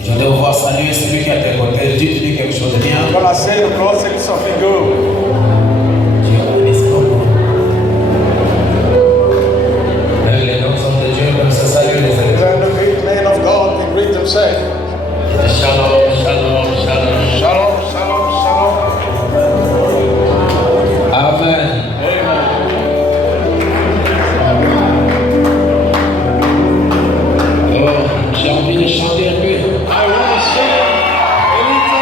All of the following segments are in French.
Je vais devoir saluer celui qui est à tes côtés. Dites-lui quelque chose de bien. I'm gonna say the God said something good. Dieu bénisse beaucoup. Les hommes de Dieu comme se saluent les amis. When the great men of God they greet themselves. Shalom, shalom, shalom. Shalom, shalom, shalom. Amen. Oh, j'ai envie de chanter un peu. I want to sing a little.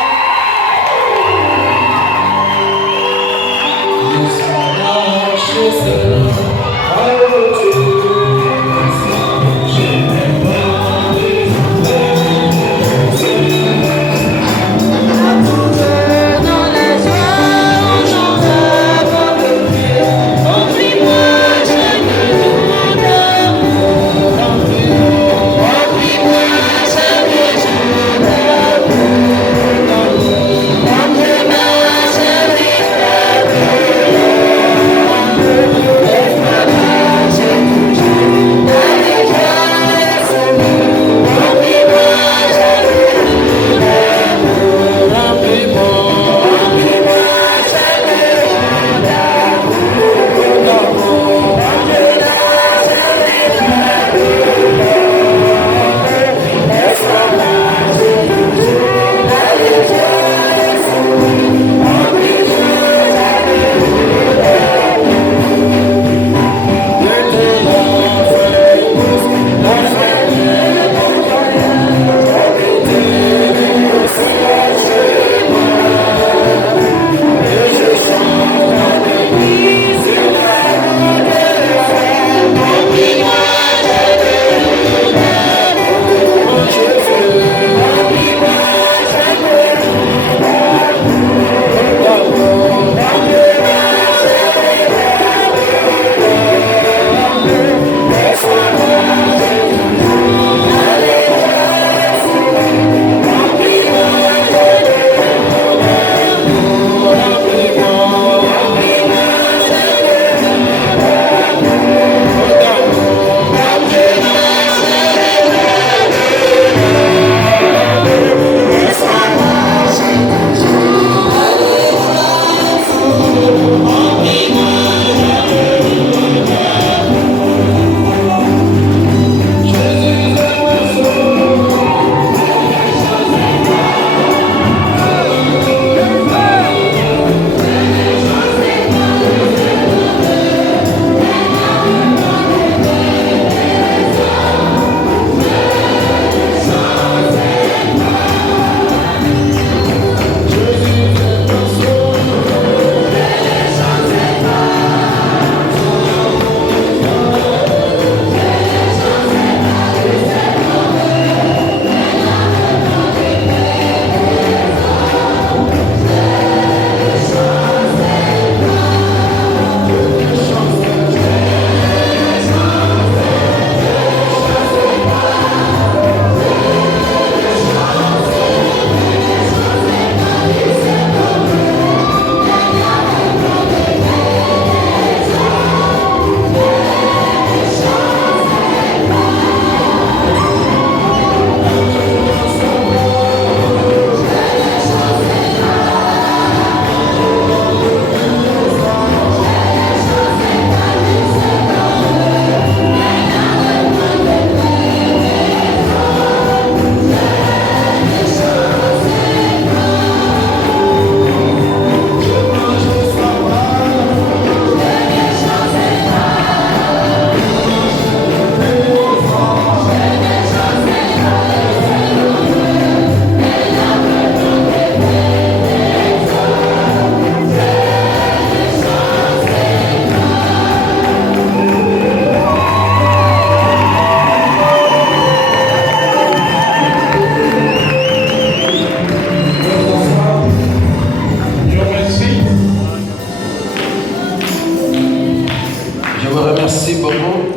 Yes,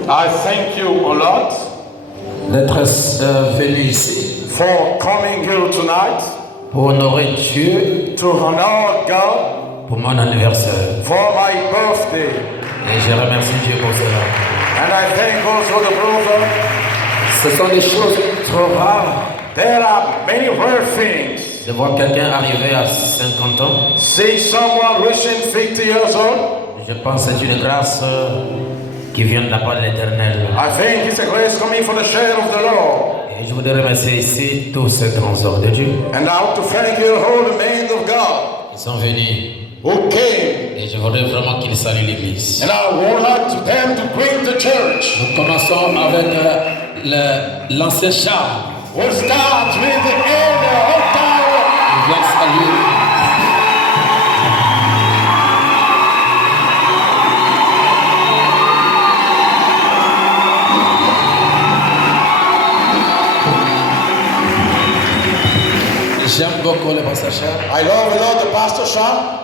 I thank you a lot d'être venu ici for coming here tonight pour honorer Dieu to honor God pour mon anniversaire. for my birthday. Et je remercie Dieu pour cela. And I thank also the brother. Ce sont des choses trop rares There are many rare things. De voir quelqu'un arriver à 50 ans, See someone reaching 50 years old. je pense que c'est une grâce qui vient de la part de l'Éternel. I think it's a grace coming from the shade of the Lord. Et je voudrais remercier ici tous ces grands hommes de Dieu. And now to thank you, all the men of God Ils sont venus who came. et je voudrais vraiment qu'ils saluent l'Église. And I would like to them to greet the church. Nous commençons avec l'ancien Charles. We'll start with the elder of tower. Il vient saluer. J'aime beaucoup le pasteur Charles. I love a lot the Pastor Sean.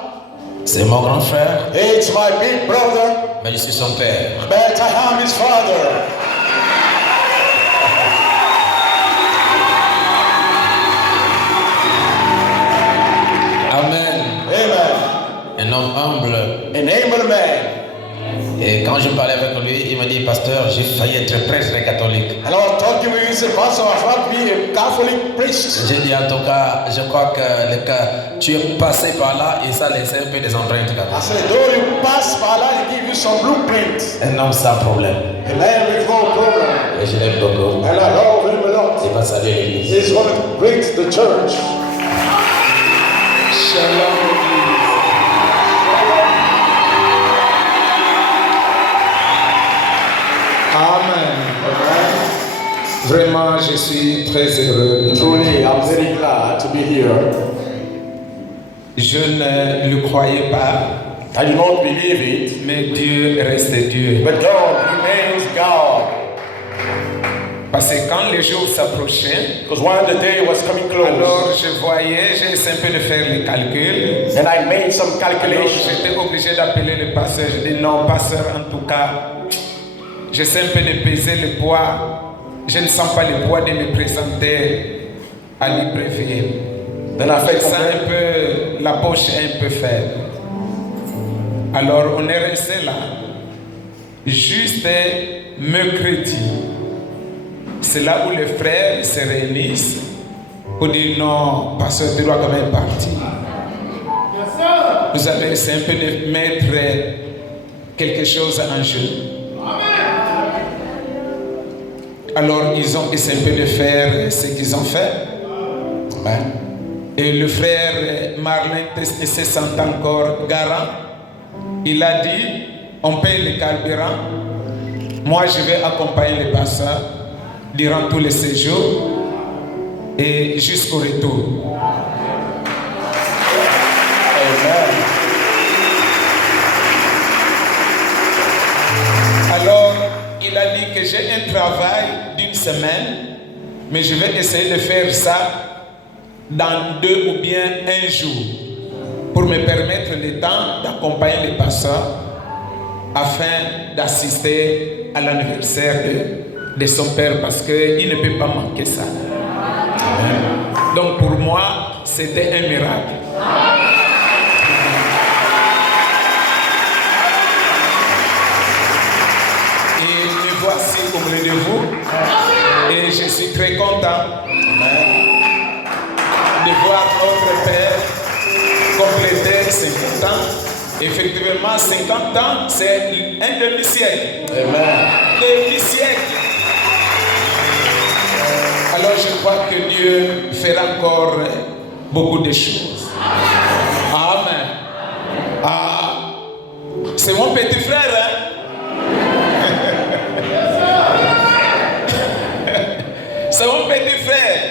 C'est mon grand frère, It's my big brother, mais je suis son père. but I am his father. Amen. Amen. Un homme humble. An humble man. Et quand je parlais avec lui, il m'a dit, pasteur, j'ai failli être prêtre catholique. And I was talking with him, Pastor, I want to be a Catholic priest. J'ai dit, en tout cas, je crois que tu es passé par là et ça laissait un peu des empreintes. I said, though you pass by that, he give you some blueprints. Un homme sans problème. A man with no problem. Et je l'aime beaucoup. And I love him a lot. Il va saluer l'église. He's going to greet the church. Shalom. Amen. Vraiment, je suis très heureux. Truly, I'm very glad to be here. Je ne le croyais pas, I do not believe it, mais Dieu reste Dieu. but God remains God. Parce que quand les jours s'approchaient, Because when the day was coming alors close, je voyais, j'ai essayé un peu de faire les calculs. and I made some Alors calculations. j'étais obligé d'appeler le pasteur. Je dis non, pasteur, en tout cas, j'essaie un peu de peser le poids. Je ne sens pas le poids de me présenter à Libreville. Then I Je felt sens un peu, la poche est un peu faible. Alors on est resté là. Juste mercredi. C'est là où les frères se réunissent pour dire non, pasteur, tu dois quand même partir. Vous allez essayer un peu de mettre quelque chose en jeu. Alors ils ont essayé un peu de faire ce qu'ils ont fait. Amen. Et le frère Marlin ne se sent encore garant. Il a dit, on paye le carburant. Moi, je vais accompagner les passeurs durant tous les séjours et jusqu'au retour. Amen. Alors, il a dit que j'ai un travail d'une semaine, mais je vais essayer de faire ça dans 2 ou bien 1 jour pour me permettre le temps d'accompagner les pasteurs afin d'assister à l'anniversaire de son père parce qu'il ne peut pas manquer ça. Donc pour moi, c'était un miracle. Et me voici au milieu de vous et je suis très content de voir notre père compléter 50 ans. Effectivement, 50 ans, c'est un demi-siècle. Amen. Demi-siècle. Alors je crois que Dieu fera encore beaucoup de choses. Amen. Ah, c'est mon petit frère, hein? C'est mon petit frère.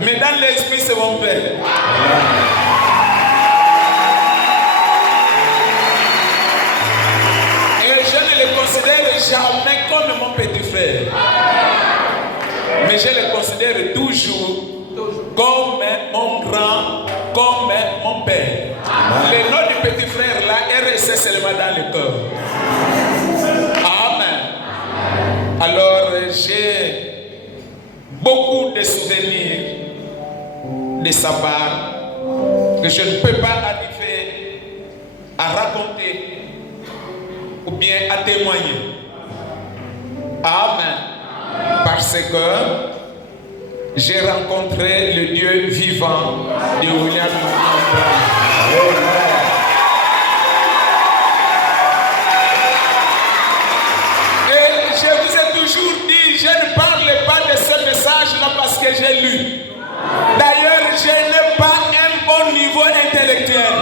Mais dans l'esprit, c'est mon père. Et je ne le considère jamais comme mon petit frère. Mais je le considère toujours comme mon grand, comme mon père. Le nom du petit frère là est resté seulement dans le cœur. Amen. Alors j'ai beaucoup de souvenirs de sa part que je ne peux pas arriver à raconter ou bien à témoigner. Amen. Parce que j'ai rencontré le Dieu vivant de William Branham. Et je vous ai toujours dit, je ne parle pas de ce message-là parce que j'ai lu. D'ailleurs, je n'ai pas un bon niveau intellectuel.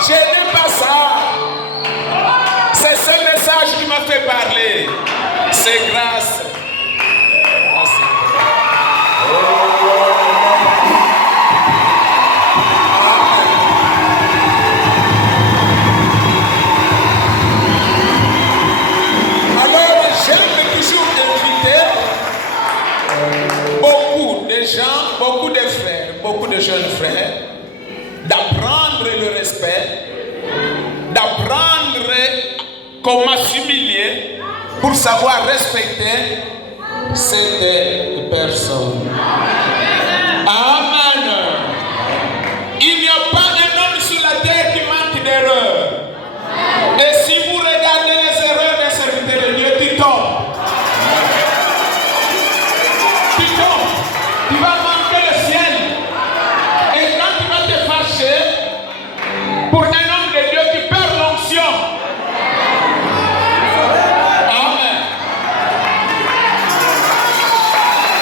Je n'ai pas ça. C'est ce message qui m'a fait parler. C'est grâce. Alors, j'aime toujours inviter beaucoup de gens, beaucoup de frères, beaucoup de jeunes frères, d'apprendre le respect, d'apprendre comment s'humilier pour savoir respecter cette personne. Amen. Il n'y a pas un homme sur la terre qui manque d'erreur. Et si vous regardez les erreurs des serviteurs de Dieu, tu tombes. Tu tombes. Tu vas manquer le ciel. Et quand tu vas te fâcher pour un homme de Dieu, tu perds l'onction. Amen.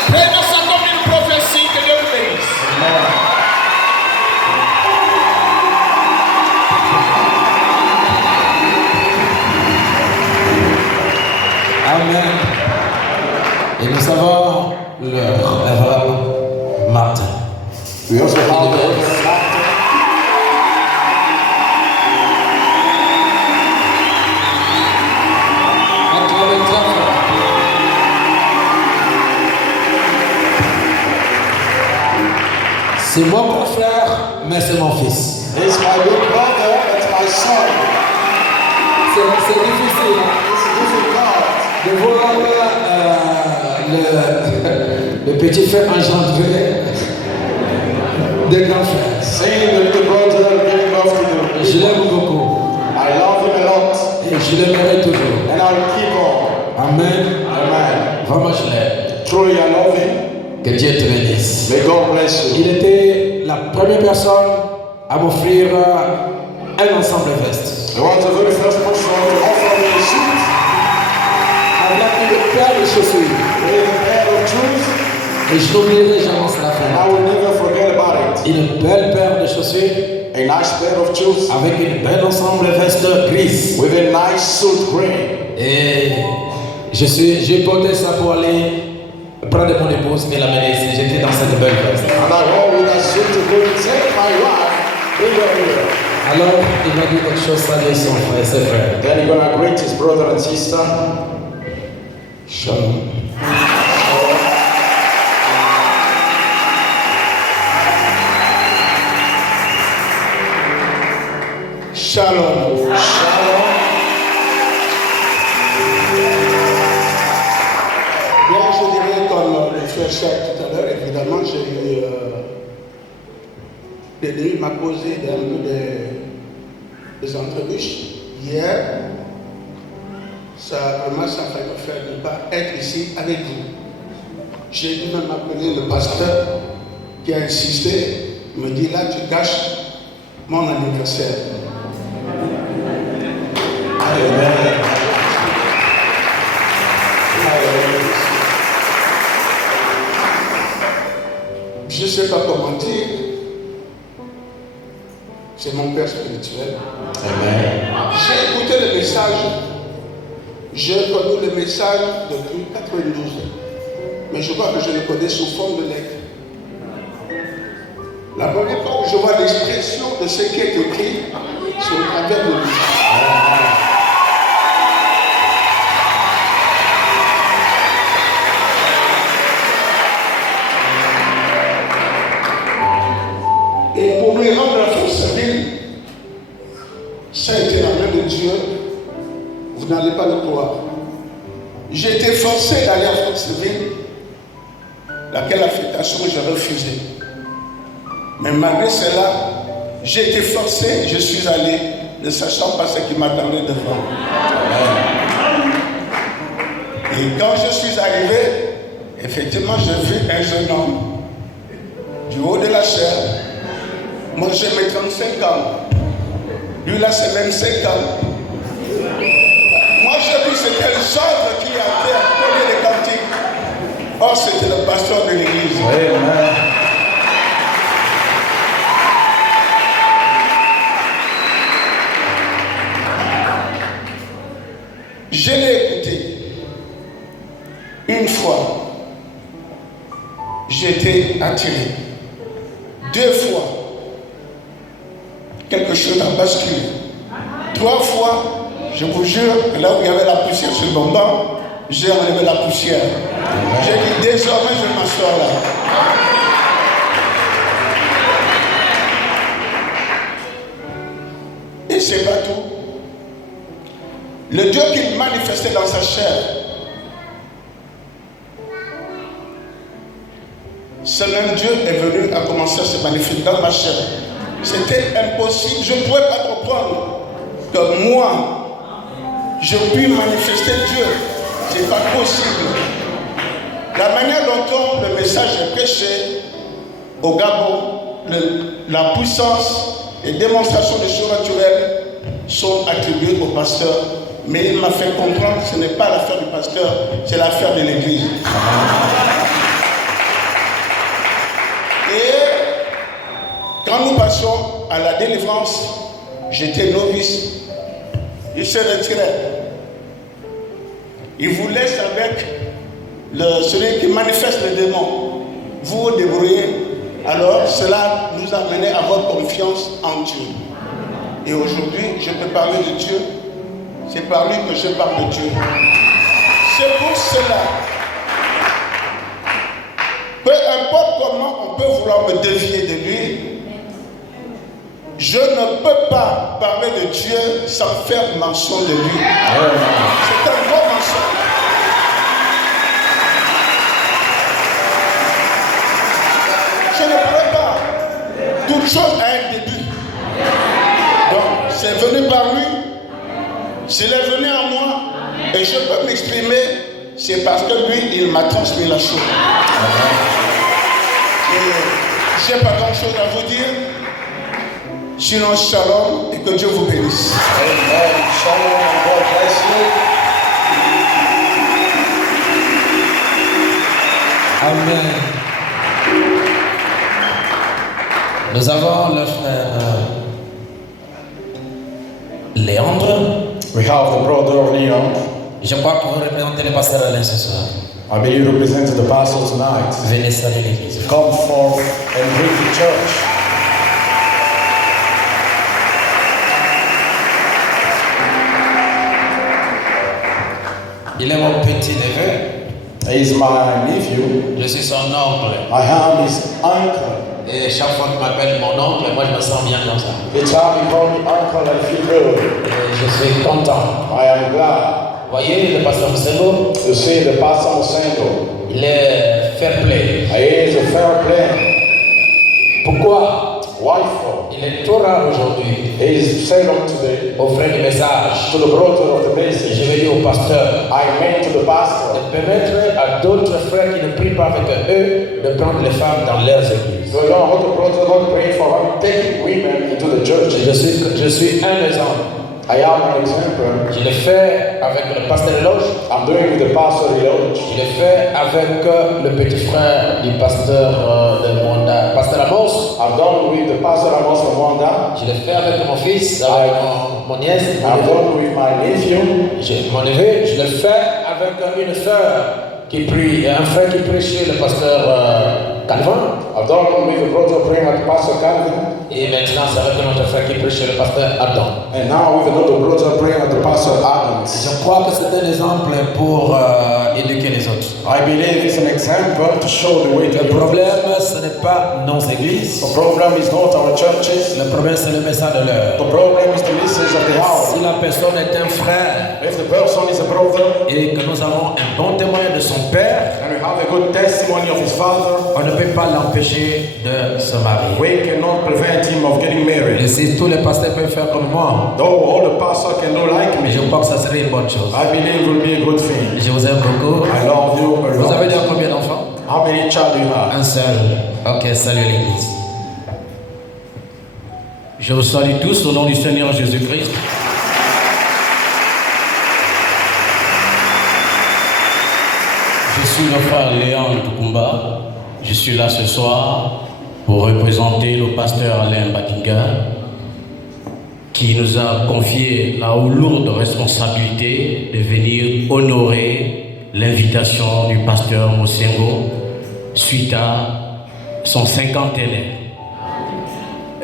Prenons ça comme une prophétie, que Dieu vous bénisse. Amen. Et nous savons l'heure, Martin. We also have the C'est mon grand frère, mais c'est mon fils. It's my big brother, it's my son. C'est difficile It's difficult de voir le petit frère engendré des grands frères. seeing the little brother giving off to Je the l'aime beaucoup I love him a lot, et je l'aimerai toujours. and I'll keep on. Amen. Amen. Vraiment, je l'aime. Truly, I love him. Que Dieu te bénisse. May God bless you. Il était la première personne à m'offrir un ensemble veste. He was the very first person to offer me a suit Avec une paire de chaussures. with a pair of shoes, Et je n'oublierai jamais cela. and I will never forget about it. Une belle paire de chaussures A nice pair of shoes avec une belle ensemble veste grise. with a nice suit green. Et j'ai porté ça pour aller prendre mon épouse et l'amener ici. J'étais dans cette belle veste. And I wore with that suit to go and take my wife, bring her here. Alors, il m'a dit quelque chose, saluer son frère et ses frères. Then he's gonna greet his brother and sister. Shalom. Shalom. Shalom. Bien, je dirais comme le frère Charles tout à l'heure, évidemment, j'ai eu il m'a posé un peu des entrebuches. Hier, ça vraiment ça fait me faire de ne pas être ici avec vous. J'ai dû même appeler le pasteur qui a insisté, me dit là tu gâches mon anniversaire. Je ne sais pas comment dire. C'est mon père spirituel. J'ai écouté le message. J'ai connu le message depuis 92. Mais je crois que je le connais sous forme de lettres. La première fois que je vois l'expression de ce qui est écrit, c'est au travers de lui. Et pour me rendre à Franceville, ça a été la main de Dieu. Vous n'allez pas le croire. J'ai été forcé d'aller à Franceville, laquelle affectation j'ai refusé. Mais malgré cela, j'ai été forcé, je suis allé, ne sachant pas ce qui m'attendait devant. Et quand je suis arrivé, Effectivement, j'ai vu un jeune homme du haut de la chair. Moi, j'ai mes 35 ans. Lui, là, c'est 25 ans. Moi, j'ai vu c'était le chantre qui a fait un premier des cantiques. Or, c'était le pasteur de l'église. Amen. Je l'ai écouté. Une fois, j'ai été attiré. 2 fois, quelque chose a basculé. 3 fois, je vous jure, là où il y avait la poussière sur le banc, j'ai enlevé la poussière. J'ai dit, désormais, je m'assois là. Et c'est pas tout. Le Dieu qu'il manifestait dans sa chair, ce même Dieu est venu à commencer à se manifester dans ma chair. C'était impossible. Je ne pouvais pas comprendre que moi, je puis manifester Dieu. Ce n'est pas possible. La manière dont le message est prêché au Gabon, la puissance et démonstration des choses naturelles sont attribuées au pasteur. Mais il m'a fait comprendre que ce n'est pas l'affaire du pasteur, c'est l'affaire de l'église. Et quand nous passions à la délivrance, j'étais novice. Il se retirait. Il vous laisse avec celui qui manifeste le démon. Vous vous débrouillez. Alors cela nous a mené à avoir confiance en Dieu. Et aujourd'hui, je peux parler de Dieu. C'est par lui que je parle de Dieu. C'est pour cela. Peu importe comment on peut vouloir me dévier de lui, je ne peux pas parler de Dieu sans faire mention de lui. C'est un gros mensonge. Je ne pourrais pas. Toute chose a un début. Donc, c'est venu par lui. S'il est venu en moi et je peux m'exprimer, c'est parce que lui, il m'a transmis la chose. Je n'ai pas grand chose à vous dire. Sinon, shalom et que Dieu vous bénisse. Amen. Shalom and God bless you. Amen. Nous avons le frère Léandre. We have the brother of Leon. Je crois que vous représentez le pasteur Alain ce soir. I believe you represent the pastor tonight. Venez saluer l'église. Come forth and greet the church. Il est mon petit neveu. He is my nephew. Je suis son oncle. I am his uncle. Et chaque fois qu'il m'appelle mon oncle, moi je me sens bien comme ça. Each time he call me uncle, I feel good. Et je suis content. I am glad. Vous voyez, le pasteur Moussengo, You see the pastor Mosengo. il est fair play. He is a fair play. Pourquoi? Why for? Il est trop rare aujourd'hui. He is seldom today. Au frère du message, To the brother of the je message, vais dire au pasteur, I meant to the pastor. de permettre à d'autres frères qui ne prient pas avec eux de prendre les femmes dans leurs églises. So you know how the brother don't pray for him, taking women into the church. Je suis un exemple. I am an example. Je l'ai fait avec le pasteur Eloge. I'm doing with the pastor Lodge. Je l'ai fait avec le petit frère du pasteur de Mwanda, pasteur Amos. I've done with the pastor Amos from Wanda. Je l'ai fait avec mon fils, avec mon nièce. I've done with my nephew. Mon neveu, je l'ai fait avec une sœur qui prie, un frère qui prie chez le pasteur Calvin. I've done with the brother praying at Pastor Calvin. Et maintenant, c'est avec notre frère qui prie chez le pasteur Adam. And now with another brother praying at the Pastor Adams. Je crois que c'est un exemple pour éduquer les autres. I believe it's an example to show the way to Le the problème, ce n'est pas nos églises. The problem is not our churches. Le problème, c'est le message de l'heure. The problem is the message of the hour. Si la personne est un frère If the person is a brother et que nous avons un bon témoignage de son père, and we have a good testimony of his father, on ne peut pas l'empêcher de se marier. we cannot prevent him of getting Et married. si tous les pasteurs peuvent faire comme moi, Though all the pastors can do like mais me, je crois que ça serait une bonne chose. I believe it will be a good thing. Je vous aime beaucoup. I love you a Vous avez lot. déjà combien d'enfants? How many child do you have? Un seul. Ok, salut l'église. Je vous salue tous au nom du Seigneur Jésus-Christ. Je suis le frère Léon Tukumba. Je suis là ce soir pour représenter le pasteur Alain Batinga qui nous a confié la lourde responsabilité de venir honorer l'invitation du pasteur Mosengo suite à son 50aine.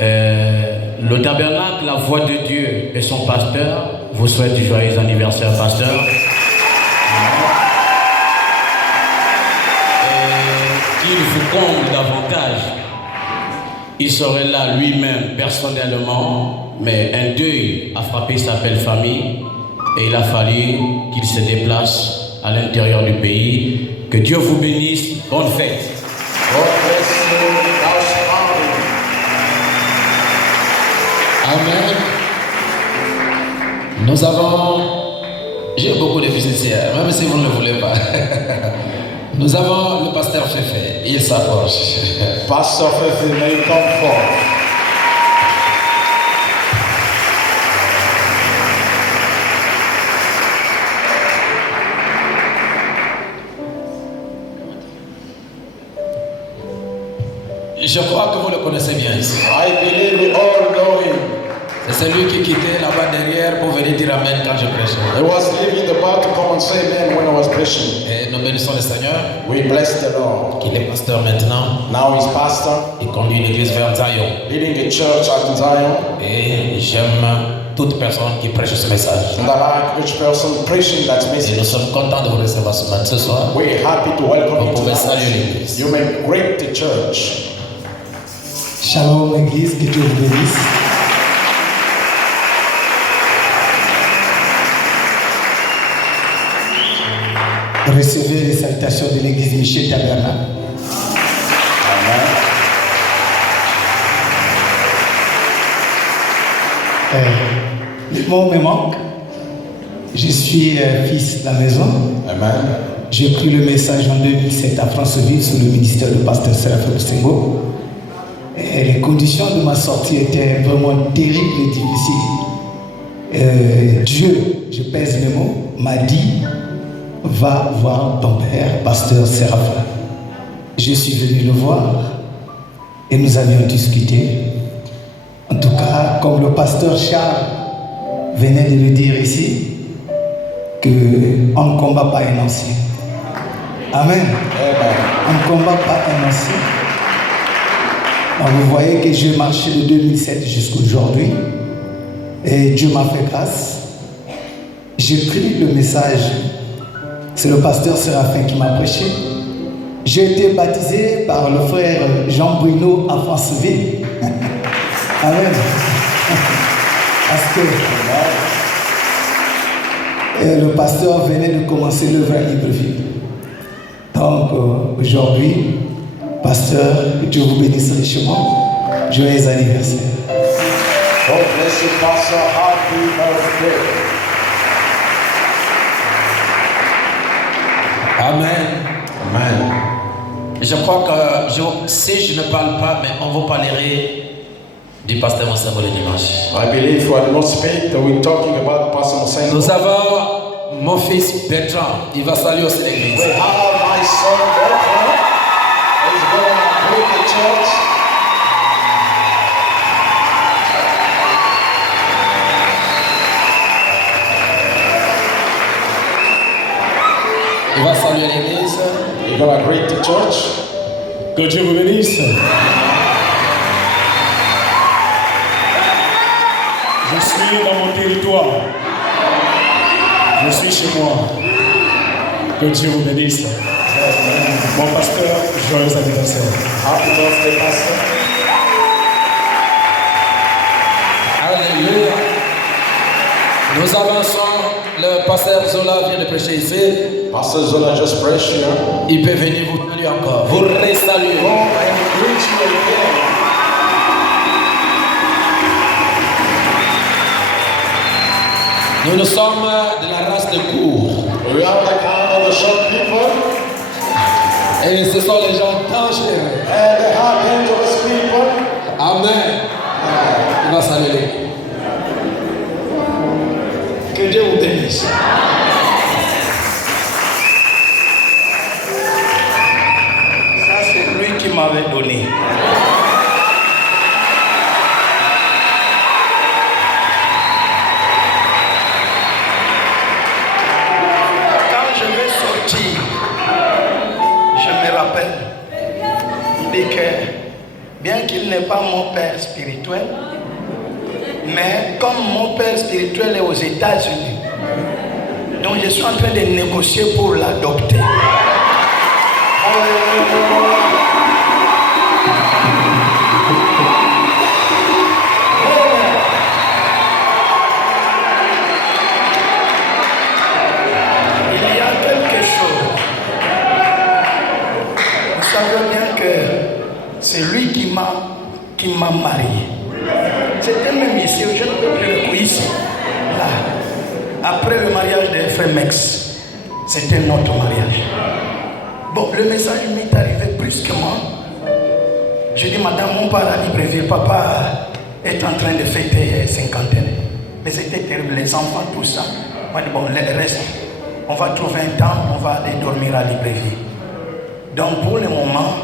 Le tabernacle, la voix de Dieu et son pasteur vous souhaite du joyeux anniversaire, pasteur. Et qu'il vous comble davantage. Il serait là lui-même personnellement, mais un deuil a frappé sa belle famille et il a fallu qu'il se déplace à l'intérieur du pays. Que Dieu vous bénisse. Bonne fête. Amen. Nous avons, j'ai beaucoup de visiteurs, même si vous ne le voulez pas. Nous avons le pasteur Fefe, il s'approche. Pastor Fefe, may come forth. Je crois que vous le connaissez bien ici. I believe we all know him. C'est celui qui quittait là-bas derrière pour venir dire Amen quand je prêchais. He was leaving the bar to come and say amen when I was preaching. Et nous bénissons le Seigneur, We bless the Lord. qu'il est pasteur maintenant. Now he's pastor, Il conduit l'église vers Zion. leading a church at Zion. Et j'aime toute personne qui prêche ce message. And I like each person preaching that Et nous message. sommes contents de vous recevoir ce soir. We're happy to welcome Vous you to pouvez the saluer church. l'église. You may greet the church. Shalom Église, que Dieu vous bénisse. Recevez les salutations de l'Église Michel Tabernacle. Le mot me manque. Je suis fils de la maison. Amen. J'ai pris le message en 2007 à Franceville sous le ministère du pasteur Séraphin Mosengo. Et les conditions de ma sortie étaient vraiment terribles et difficiles. Dieu, je pèse mes mots, m'a dit, va voir ton père, pasteur Séraphin. Je suis venu le voir et nous avions discuté. En tout cas, comme le pasteur Charles venait de le dire ici, qu'on ne combat pas un ancien. Amen. On ne combat pas un ancien. Donc vous voyez que j'ai marché de 2007 jusqu'à aujourd'hui et Dieu m'a fait grâce. J'ai pris le message, c'est le pasteur Séraphin qui m'a prêché. J'ai été baptisé par le frère Jean Bruno à Franceville. Amen. Parce que le pasteur venait de commencer l'œuvre à Libreville. Donc aujourd'hui, pasteur, Dieu vous bénisse richement. Joyeux anniversaire. God bless you, Pastor. Happy birthday. Amen. Amen. Je crois que si je ne parle pas, mais on vous parlerait du pasteur Mosengo le dimanche. I believe if I not speak, that we're talking about Pastor Mosengo. Nous avons mon fils Bertrand, il va saluer aussi l'église. We have my son Bertrand. He's going to greet the church. Il va saluer l'église. He's going to greet the church. Que Dieu vous bénisse. Je suis dans mon territoire. Je suis chez moi. Que Dieu vous bénisse. Mon pasteur, joyeux anniversaire. Happy birthday, Pastor. Alléluia. Nous avançons. Le pasteur Zola vient de prêcher ici. Pastor Zola just preached here. Il peut venir vous saluer encore. Vous resaluer. Go and greet you again. Nous sommes de la race de cour. We are the kind of the short people. Et ce sont les gens dangereux. And they are dangerous people. Amen. Il va saluer l'équipe. Que Dieu vous bénisse. Ça, c'est lui qui m'avait donné. Quand je vais sortir, je me rappelle, il dit que bien qu'il n'est pas mon père spirituel, mais comme mon père spirituel est aux États-Unis, donc je suis en train de négocier pour l'adopter. Il y a quelque chose. Vous savez bien que c'est lui qui m'a marié. C'était même ici, je ne peux plus le coup ici. Là. Après le mariage de FMX, c'était notre mariage. Bon, le message m'est arrivé brusquement. J'ai dit, madame, mon père à Libreville, papa est en train de fêter cinquantaine. Mais c'était terrible, les enfants, tout ça. On dit, bon, le reste, on va trouver un temps, on va aller dormir à Libreville. Donc, pour le moment,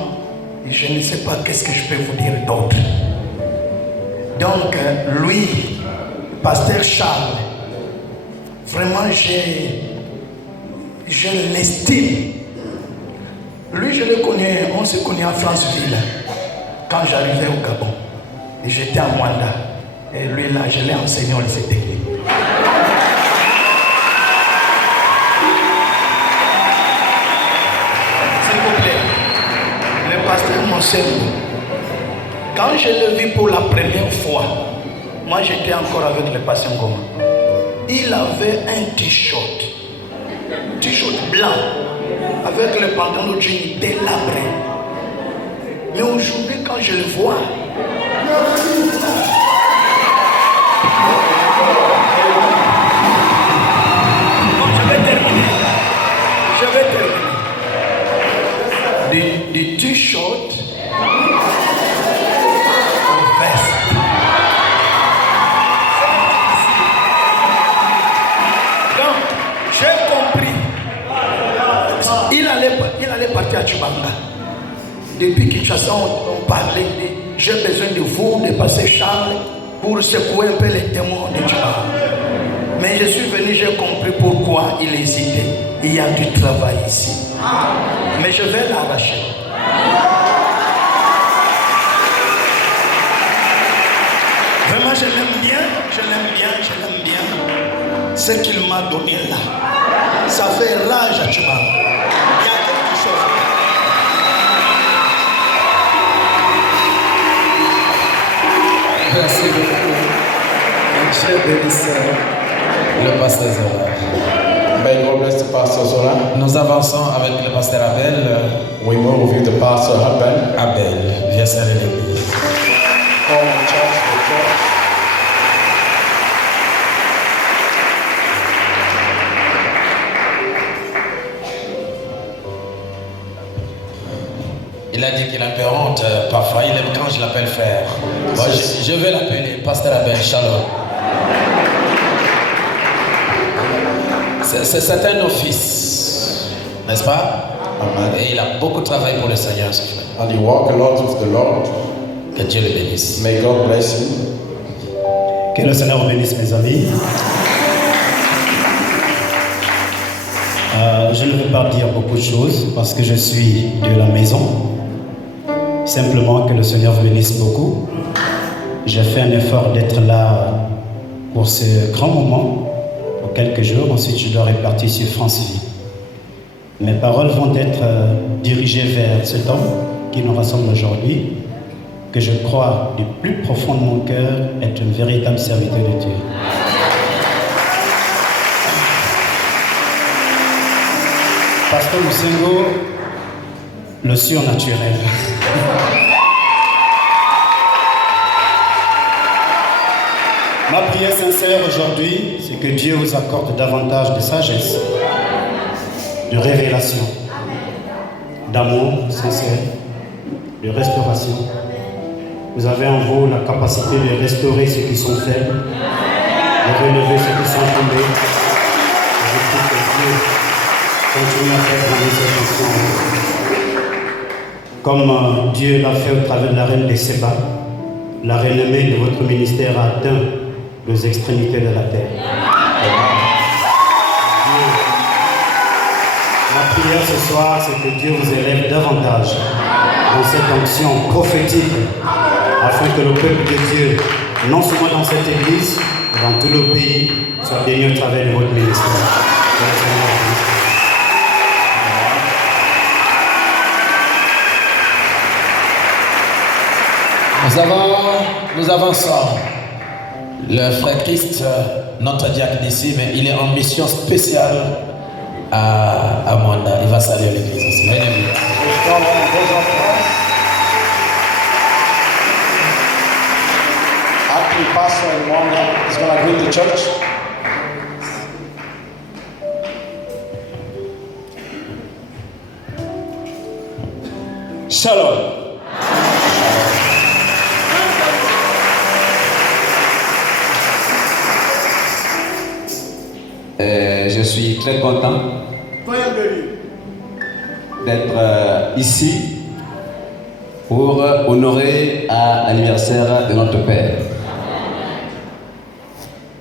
je ne sais pas qu'est-ce que je peux vous dire d'autre. Donc, lui, pasteur Charles, vraiment, je l'estime. Lui, je le connais, on se connaît à Franceville, quand j'arrivais au Gabon. Et j'étais à Mwanda. Et lui, là, je l'ai enseigné au lycée technique. S'il vous plaît, le pasteur Monsengo, quand je l'ai vu pour la première fois, moi j'étais encore avec le pasteur Ngoma. Il avait un t-shirt blanc, avec le pantalon de jean délabré. Mais aujourd'hui, quand je le vois, je vais terminer. Des t-shirts, veste. Donc, j'ai compris. Il allait partir à Chubanga. Depuis Kinshasa, on parlait de j'ai besoin de vous, de passer Charles, pour secouer un peu les témoins de Chubanga. Mais je suis venu, j'ai compris pourquoi il hésitait. Il y a du travail ici. Mais je vais l'arracher. Vraiment, je l'aime bien. Ce qu'il m'a donné là, ça fait rage à Chubanga. Il y a quelque chose. Merci beaucoup. Dieu bénisse le pasteur Zola. May God bless the pastor Zola. Nous avançons avec le pasteur Abel. We move with the pastor Abel. Abel, viens servir l'église. Come and church the church. Il a dit qu'il a un peu honte parfois, il aime quand je l'appelle frère. Bon, je vais l'appeler pasteur Abel, shalom. C'est un office, n'est-ce pas? Amen. Et il a beaucoup travaillé pour le Seigneur, ce frère. And he walk a lot with the Lord. Que Dieu le bénisse. May God bless him. Que le Seigneur vous bénisse, mes amis. Je ne veux pas dire beaucoup de choses parce que je suis de la maison. Simplement que le Seigneur vous bénisse beaucoup. J'ai fait un effort d'être là pour ce grand moment, pour quelques jours. Ensuite, je dois repartir sur Franceville. Mes paroles vont être dirigées vers cet homme qui nous rassemble aujourd'hui, que je crois du plus profond de mon cœur être un véritable serviteur de Dieu. Pasteur Monsengo, le surnaturel. Ma prière sincère aujourd'hui, c'est que Dieu vous accorde davantage de sagesse, de révélation, d'amour sincère, de restauration. Vous avez en vous la capacité de restaurer ceux qui sont faibles, de relever ceux qui sont tombés. Je prie que Dieu continue à faire grandir cette nation. Comme Dieu l'a fait au travers de la reine de Séba, la renommée de votre ministère a atteint les extrémités de la terre. Ma prière ce soir, c'est que Dieu vous élève davantage dans cette onction prophétique, afin que le peuple de Dieu, non seulement dans cette église, mais dans tout le pays, soit béni au travers de votre ministère. Nous avançons. Le frère Christ, notre diacre ici, mais il est en mission spéciale à Mwanda. Il va saluer l'église. Actually, Pastor in Mwanda is going to greet the church. Shalom. Je suis très content d'être ici pour honorer l'anniversaire de notre Père.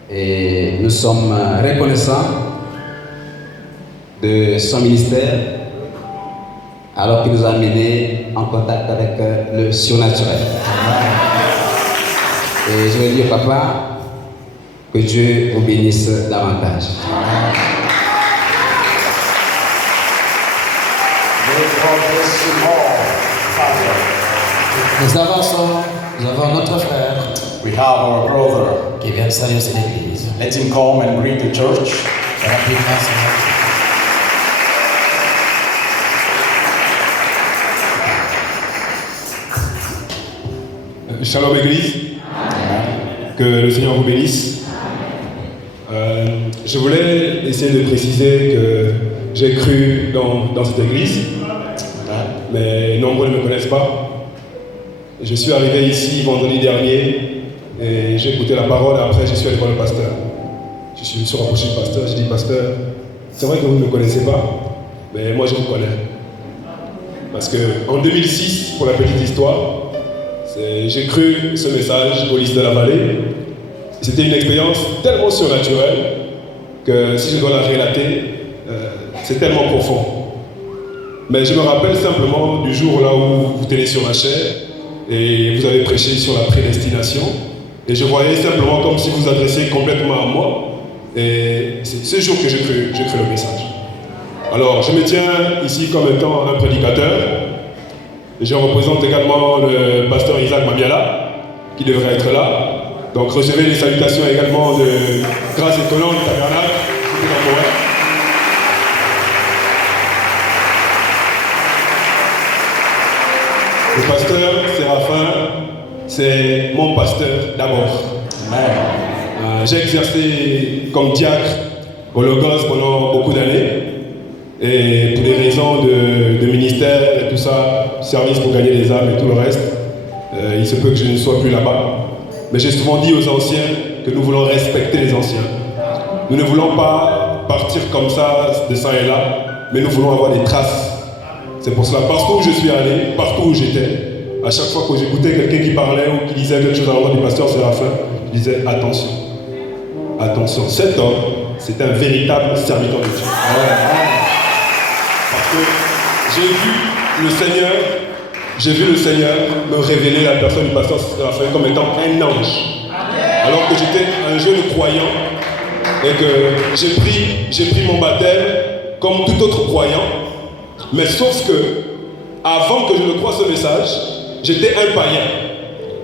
Et nous sommes reconnaissants de son ministère alors qu'il nous a amenés en contact avec le surnaturel. Et je vais dire, papa, que Dieu vous bénisse davantage. Nous avons notre frère. We have our brother. Qui vient saluer cette église. Let him come and greet the church. Rapidement, Shalom Église, que le Seigneur vous bénisse. Je voulais essayer de préciser que j'ai cru dans cette église, mais nombreux ne me connaissent pas. Je suis arrivé ici vendredi dernier et j'ai écouté la parole et après je suis allé voir le pasteur. Je me suis rapproché du pasteur, j'ai dit, pasteur, c'est vrai que vous ne me connaissez pas, mais moi je vous connais. Parce qu'en 2006, pour la petite histoire, j'ai cru ce message au lycée de la Vallée. C'était une expérience tellement surnaturelle que si je dois la relater, c'est tellement profond. Mais je me rappelle simplement du jour là où vous tenez sur ma chair et vous avez prêché sur la prédestination. Et je voyais simplement comme si vous adressiez complètement à moi. Et c'est ce jour que j'ai cru le message. Alors, je me tiens ici comme étant un prédicateur. Je représente également le pasteur Isaac Mabiala, qui devrait être là. Donc, recevez les salutations également de Grâce Étonnante du Tabernacle. Le pasteur Séraphin, c'est mon pasteur d'abord. J'ai exercé comme diacre au Logos pendant beaucoup d'années. Et pour des raisons de ministère et tout ça, service pour gagner les âmes et tout le reste, il se peut que je ne sois plus là-bas. Mais j'ai souvent dit aux anciens que nous voulons respecter les anciens. Nous ne voulons pas partir comme ça, de ça et là, mais nous voulons avoir des traces. C'est pour cela, partout où je suis allé, partout où j'étais, à chaque fois que j'écoutais quelqu'un qui parlait ou qui disait quelque chose à l'endroit du pasteur Séraphin, je disais attention, attention, cet homme, c'est un véritable serviteur de Dieu. Parce que j'ai vu le Seigneur me révéler la personne du pasteur Séraphin comme étant un ange. Alors que j'étais un jeune croyant et que j'ai pris mon baptême comme tout autre croyant. Mais sauf que, avant que je ne croie ce message, j'étais un païen.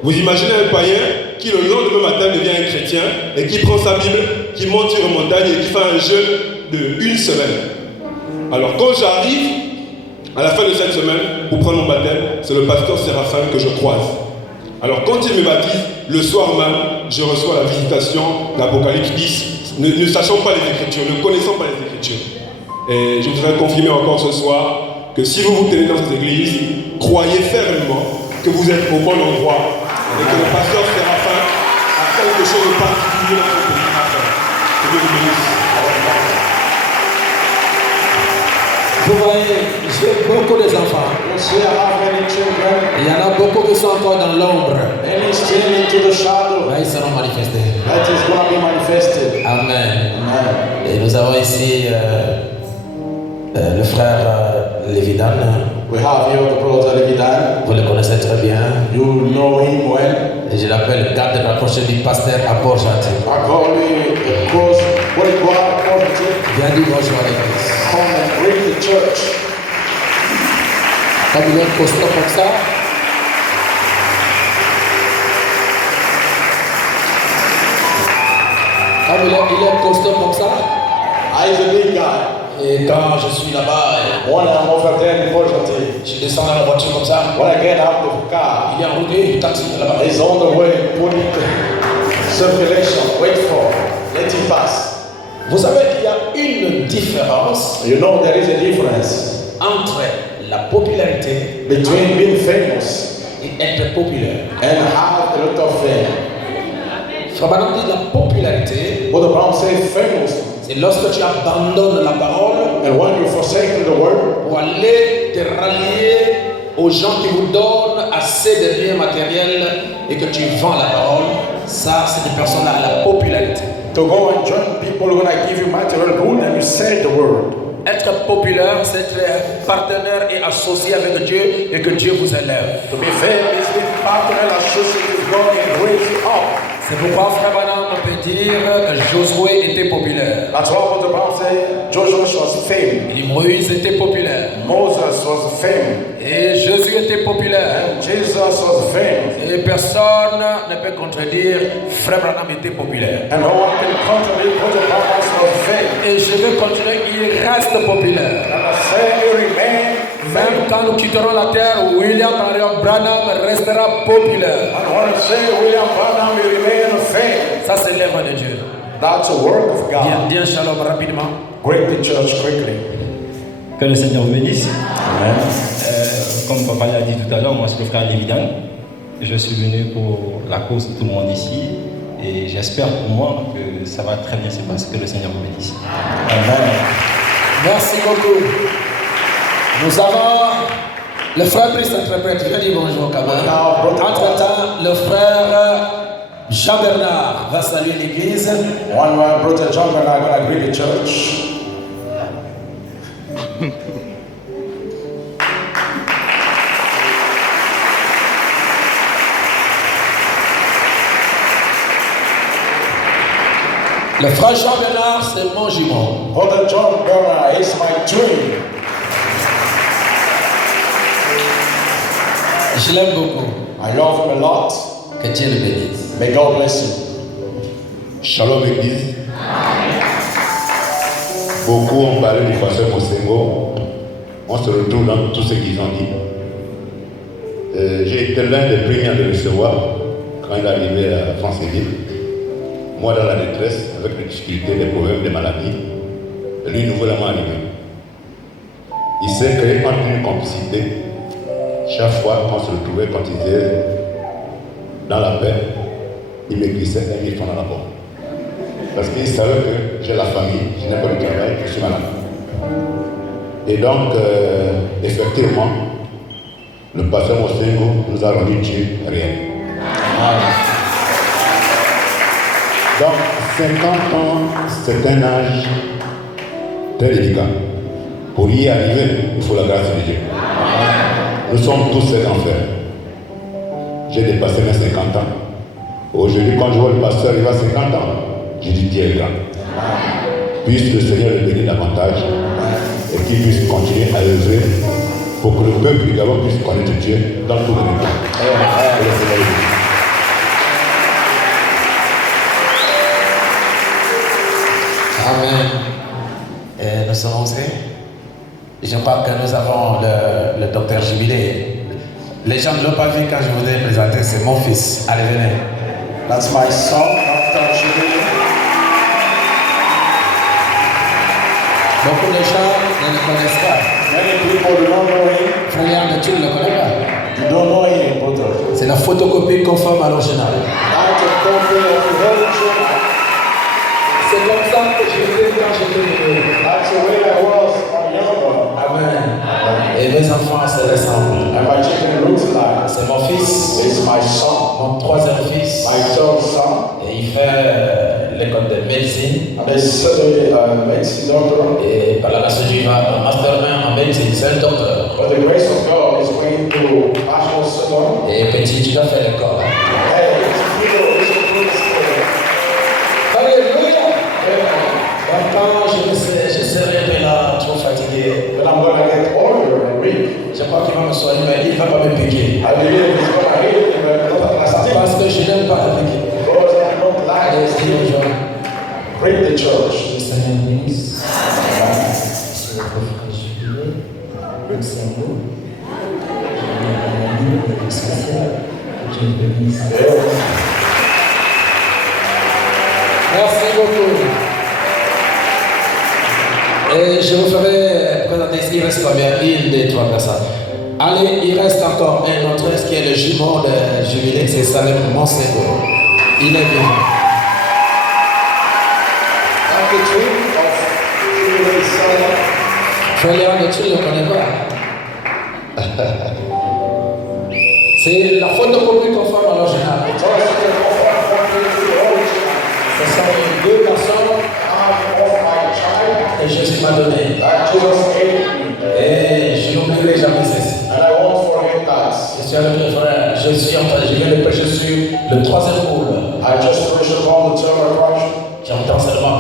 Vous imaginez un païen qui le lendemain matin devient un chrétien et qui prend sa Bible, qui monte sur une montagne et qui fait un jeûne de 1 semaine. Alors quand j'arrive à la fin de cette semaine pour prendre mon baptême, c'est le pasteur Séraphin que je croise. Alors quand il me baptise, le soir même, je reçois la visitation d'Apocalypse 10, ne sachant pas les Écritures, ne connaissant pas les Écritures. Et je voudrais confirmer encore ce soir que si vous vous tenez dans cette église, croyez fermement que vous êtes au bon endroit et que le pasteur Séraphin a quelque chose de particulier dans ce pays à faire. Que Dieu vous bénisse. Vous voyez, j'ai beaucoup d'enfants. You see how many children, Il y en a beaucoup qui sont encore dans l'ombre. many still into the shadow. Là, ils seront manifestés. That is going to be manifested. Amen. Amen. Et nous avons ici le frère Lévidan. We have here the brother Levidan. Vous le connaissez très bien. You know him well. Et je l'appelle garde rapproché du pasteur à Port-Gentil. I call him a close bodyguard positive. Viens dire bonjour à l'église. Come and greet the church. Comme il est costaud comme ça. Comme il est costaud comme ça. I is a big guy. Et quand je suis là-bas, When I'm over there in Portugal, je descends dans la voiture comme ça. when I get out of the car, Il est en route, le taxi est là-bas. he's on the way, put it circulation, wait for, let him pass. Vous savez qu'il y a une différence You know there is a difference entre la popularité between being famous et être populaire. and have a lot of fame. Frère Branham dit la popularité, Brother Brown says famous, c'est lorsque tu abandonnes la parole and when you forsake the word pour aller te rallier aux gens qui vous donnent assez de biens matériels et que tu vends la parole, ça c'est des personnes à la popularité. to go and join people when I give you material good and you say the word. Être populaire, c'est être partenaire et associé avec Dieu et que Dieu vous élève. To be famous, be partner, associate with God and raise you up. C'est pourquoi Frère Branham peut dire que Josué était populaire. That's why Brother Brown said Joshua was famous, Et Moïse était populaire. Moses was famous, Et Jésus était populaire. and Jesus was famous. Et personne ne peut contredire Frère Branham était populaire. And no one can contradict Brother Brown was famous. Et je vais continuer, il reste populaire. And I say he remained Même quand nous quitterons la terre, William Marion Branham restera populaire. And when I say William Branham, he remained famous. Ça, c'est l'œuvre de Dieu. That's a work of God. Dis un shalom rapidement. Great the church quickly. Que le Seigneur vous bénisse. Comme papa l'a dit tout à l'heure, moi c'est le frère Lévidan. Je suis venu pour la cause de tout le monde ici. Et j'espère pour moi que ça va très bien se passer. Que le Seigneur vous bénisse. Amen. Merci beaucoup. Nous avons le frère Christ interprète. Je vais dire bonjour quand même. Entre-temps, le frère Jean-Bernard va saluer l'église. One man, Brother John and I are going to greet the church. Le frère Jean-Bernard, c'est mon jumeau. Brother John Bernard is my twin. Je l'aime beaucoup. I love him a lot. Que Dieu le bénisse. May God bless him. Shalom Église. Beaucoup ont parlé du pasteur Mosengo. On se retrouve dans tout ce qu'ils ont dit. J'ai été l'un des premiers à le recevoir quand il est arrivé à Franceville. Moi dans la détresse, avec les difficultés, les problèmes, les maladies. Et lui, nouvellement arrivé. Il s'est créé entre une complicité. Chaque fois qu'on se retrouvait, quand il était dans la paix, il me glissait 1 000 francs dans la porte. Parce qu'il savait que j'ai la famille, je n'ai pas de travail, je suis malade. Et donc, effectivement, le pasteur Mosengo nous a rendu Dieu réel. Donc, 50 ans, c'est un âge très délicat. Pour y arriver, il faut la grâce de Dieu. Nous sommes tous ces enfers. J'ai dépassé mes 50 ans. Aujourd'hui, quand je vois le pasteur, il a 50 ans. Je dis Dieu est grand. Puisse le Seigneur le bénir davantage et qu'il puisse continuer à œuvrer pour que le peuple du Gabon puisse connaître Dieu dans tout le monde. Amen. Et nous sommes entrés. Je crois que nous avons le docteur Jubilé. Les gens ne l'ont pas vu quand je vous ai présenté, c'est mon fils. Allez, venez. That's my son, Dr. Jubilee. Beaucoup de gens ne le connaissent pas. Many people do not know him. Frère, tu ne le connais pas. You don't know him, brother. C'est la photocopie conforme à l'original. That's a copy of the original. C'est comme ça que j'étais quand j'étais né. That's the way I was when younger. Amen. Et mes enfants se ressemblent. And my children look like. C'est mon fils. It's my son. Mon troisième fils. My third son. Et il fait l'école de médecine. And they study medicine doctor. Et par la suite, il va un master en médecine. C'est un docteur. But the grace of God is going to bachelor student. Et petit, tu vas faire l'école. Hey, it's a good story. Alléluia. Maintenant, je serai un peu là, trop fatigué. But I'm going to get older and weak. Je crois qu'il va me soigner, mais il ne va pas me piquer. I believe he's going to heal me, but not plastic. Parce que je n'aime pas la piquer. Because I don't like Allez, it. dis aux gens. Bring the church. Le Seigneur bénisse. Sur votre frère jubilé, le cerveau. Dieu bénisse. Merci beaucoup. Et je vous ferai présenter, il reste combien? 1, 2, 3 personnes. Allez, il reste encore un autre qui est le jumeau de jubilé, c'est Salem Monsego. Il est vivant. Frère Léon, tu ne le connais pas. C'est la photocopie conforme à l'original. Ce sont les 2 personnes que Jésus m'a donné. Et je n'oublierai jamais ceci. Je suis avec mes frères, je viens de prêcher sur le 3e boule. J'entends seulement.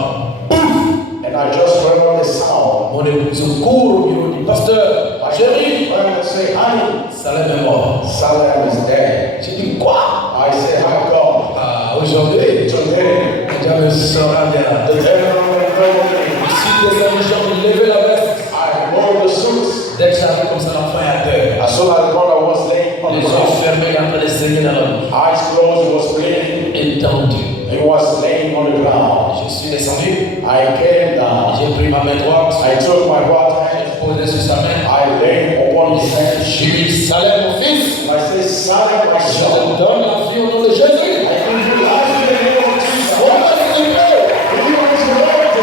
And I just heard on the sound. Mon épouse court au bureau du pasteur. Chérie, say, honey, Salem est mort. Salem is dead. J'ai dit quoi? I say, how come? Aujourd'hui, Today, Dieu sera bien. the devil will know me. Si des amis ont levé la veste, I wore the suits. dès que j'avais comme ça l'enfant à terre, As soon as God was laying on les the yeux ground, fermés, il a laissé dans la eyes closed, he was bleeding. étendu. He was laying on the ground. Je suis descendu, I came down. j'ai pris ma main droite, I took my right hand. j'ai posé sur sa main. I laid upon his hand. J'ai dit, Salem, mon fils, I said, Salem, my je son, te donne la vie au nom de Jésus. I give you life in the name of Jesus. Voilà ce qu'il fait. If you want to know it,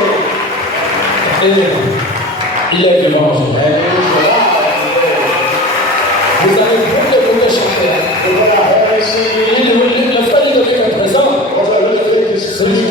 Et il est vivant aujourd'hui. and it is alive today. Vous allez beaucoup chanter. You're going to hear me singing. Le frère, il devait être présent. What I really think is Celui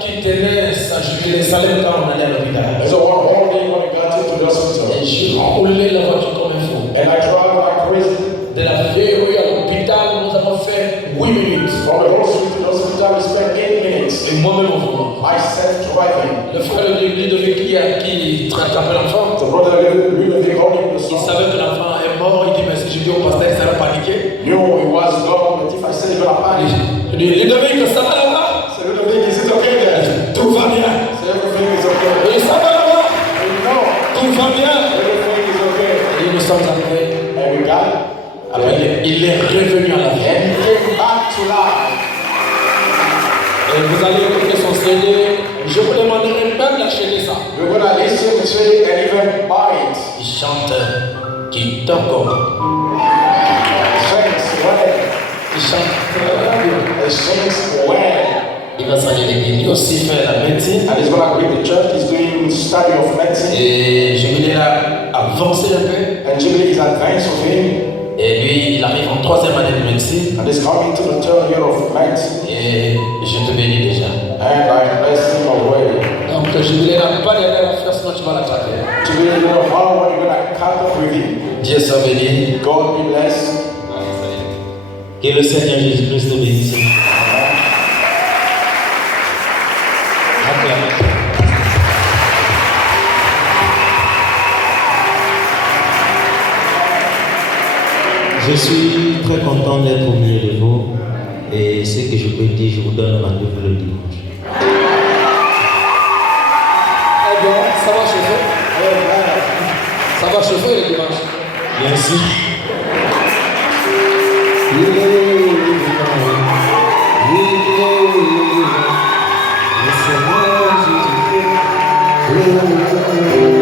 qui tenait sa jubilé Salem quand on allait à l'hôpital. there's a one holding when I got into the hospital. Et j'ai roulé la voiture comme un fou. And I tried like crazy. De la vieille rue à l'hôpital, nous avons fait 8 minutes. From the hospital to the hospital, we spent 8 minutes. Et moi-même au volant. I said driving. Le frère Ludovic qui attrapait l'enfant, The brother Ludovic holding the il son. savait que l'enfant est mort. Il dit, mais si je dis au pasteur, il sera paniqué. You know, it was gone, but if I said you're going to panic, Je dis, Ludovic, ça va là-bas? say, Ludovic, is it okay there? Tout va bien. Say, everything is okay. Je dis, ça va là-bas? And no, Tout va bien. everything is okay. Et nous sommes arrivés. And we got, Après, il est revenu à la vie. and he came back to life. Et vous allez écouter son CD. Je vous demanderai même d'acheter ça. We're going to listen to it and even buy it. Il chante Kitoko. Saints, when? Il chante très bien. The saints, when? Il va s'en aller. Il aussi fait la médecine. And he's going to greet the church. He's doing study of medicine. Et Jubilé a avancé un peu. And Jubilee is advanced of him. Et lui, il arrive en 3e année de médecine. And he's coming to the 3rd year of medicine. Et je te bénis déjà. And I bless him away. Donc Jubilé n'a pas d'erreur à faire, sinon tu vas l'attraper. Jubilee, you know how when you're going to cut up with him. Dieu soit béni. God be blessed. Que le Seigneur Jésus-Christ te bénisse. Je suis très content d'être au milieu de vous et ce que je peux dire, je vous donne rendez-vous le dimanche. Eh bien, ça va chauffer. Ça va chauffer le dimanche. Bien sûr. Le Seigneur Jésus-Christ.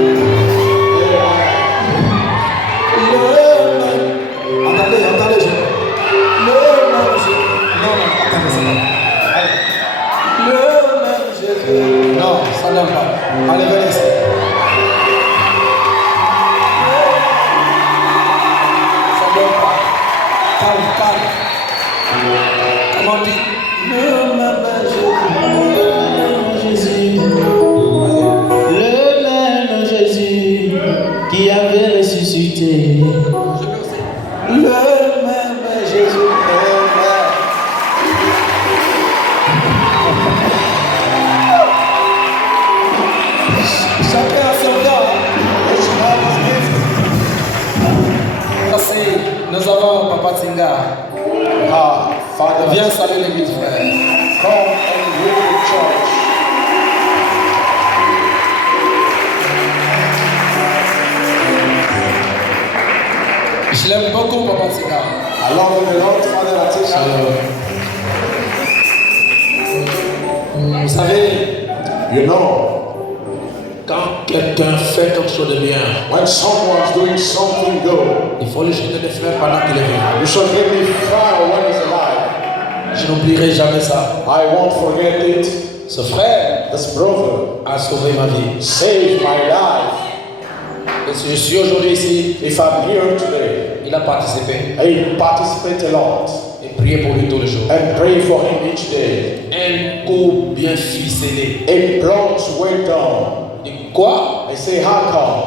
Allez, venez ici. Ça ne doit pas. Calme, calme. Comment on dit? Jésus, le même Jésus qui avait ressuscité, le même Jésus. Chacun a son gars. Merci. Nous avons Papa Tinga. Father, Viens saluer l'église, frère. come and lead the church. Je l'aime beaucoup, Papa Tinga. I love him a lot, Father Atisha. Vous savez, You know, quand quelqu'un fait quelque chose de bien, when someone's doing something good, il faut le jeter des fleurs pendant qu'il est vivant. you should give me fire when he's alive. Je n'oublierai jamais ça. I won't forget it. Ce frère This brother a sauvé ma vie. saved my life. Et si je suis aujourd'hui ici, If I'm here today, il a participé. I participate a lot Et priez pour lui tous les jours. and pray for him each day. Un coup bien ficelé. A plot well done. Et quoi? I say, how come?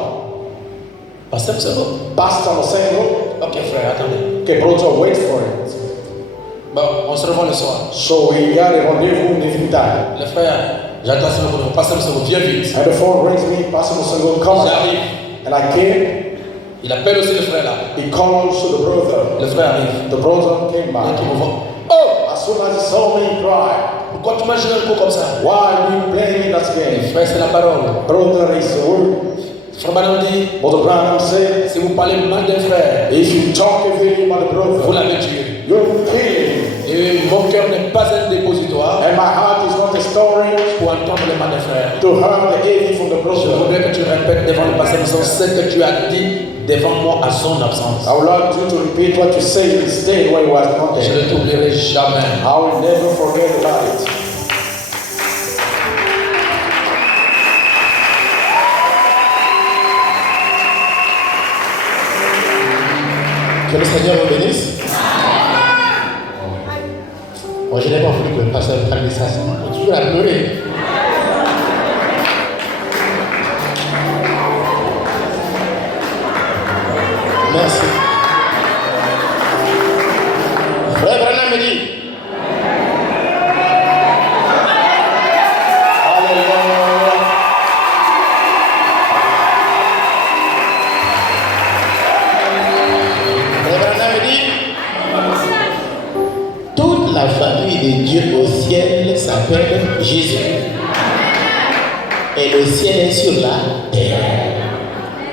Pasteur Msego. Pastor Mosengo, Ok frère, attendez. okay, brother, wait for it. Bon, on se revoit le soir. So we got a rendezvous in evening time. Le frère, j'attends ce moment. Pasteur Msego, viens vite. And the phone rings me, Pastor Mosengo, come. J'arrive. And I came. Il appelle aussi le frère là. He calls to the brother. Le frère arrive. The brother came back. Il me voit. Oh! As soon as he saw me, he cried. Pourquoi tu m'as joué un coup comme ça? Why are you playing that game? Frère, c'est la parole. Brother is the word. Frère Branham dit, Brother Branham said, si vous parlez mal d'un frère, if you talk evil about the vous brother, l'avez tué. you're killing him. Et mon cœur n'est pas un dépositoire And my heart is not a storage pour entendre les mal des frères. to hear the evil from the Je brother. voudrais que tu répètes devant le pasteur ce que tu as dit devant moi à son absence. I would like you to repeat what you said instead when you was not Je there. ne t'oublierai jamais. I will never forget about it. Que le Seigneur vous bénisse. Bon, je n'ai pas voulu que le pasteur parle de ça, il continue à pleurer. Merci. Frère Branham me dit. Frère Branham me dit. Toute la famille de Dieu au ciel s'appelle Jésus. Et le ciel est sur la terre.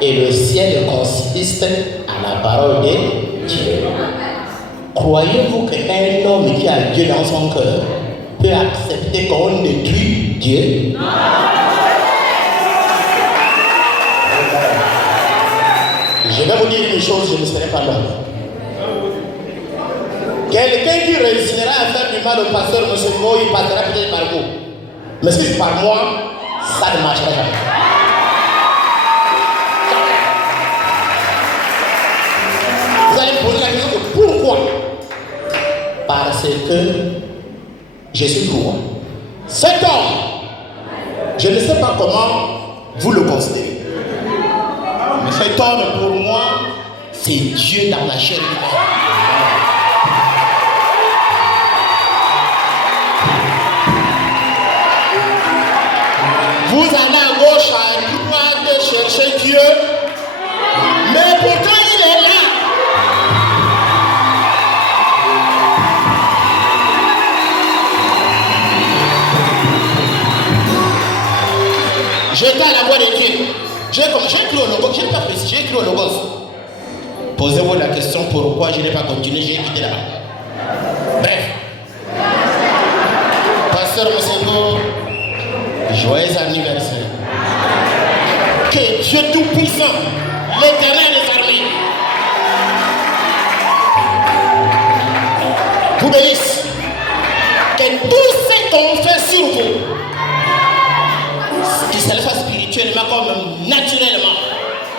Et le ciel consiste à la parole de Dieu. Croyez-vous qu'un homme qui a Dieu dans son cœur peut accepter qu'on détruit Dieu? Je vais vous dire une chose, je ne serai pas là. Quelqu'un qui réussira à faire du mal au pasteur Mosengo, il passera peut-être par vous. Mais si c'est par moi, ça ne marchera jamais. Vous allez me poser la question de pourquoi? Parce que je suis croyant. Cet homme, je ne sais pas comment vous le considérez. Mais cet homme, pour moi, c'est Dieu dans la chair humaine. Vous allez à gauche, à droite, chercher Dieu, mais pourtant il est là. J'étais à la voix de Dieu. J'ai écrit au logos, j'ai pas précisé, j'ai écrit au logos. Posez-vous la question pourquoi je n'ai pas continué, j'ai quitté là-bas. Bref. Pasteur Mosengo, joyeux anniversaire. Que Dieu Tout-Puissant, l'Éternel des armées, vous bénisse. Que tout ce qu'on fait sur vous, qu'il se le fasse spirituel. naturellement,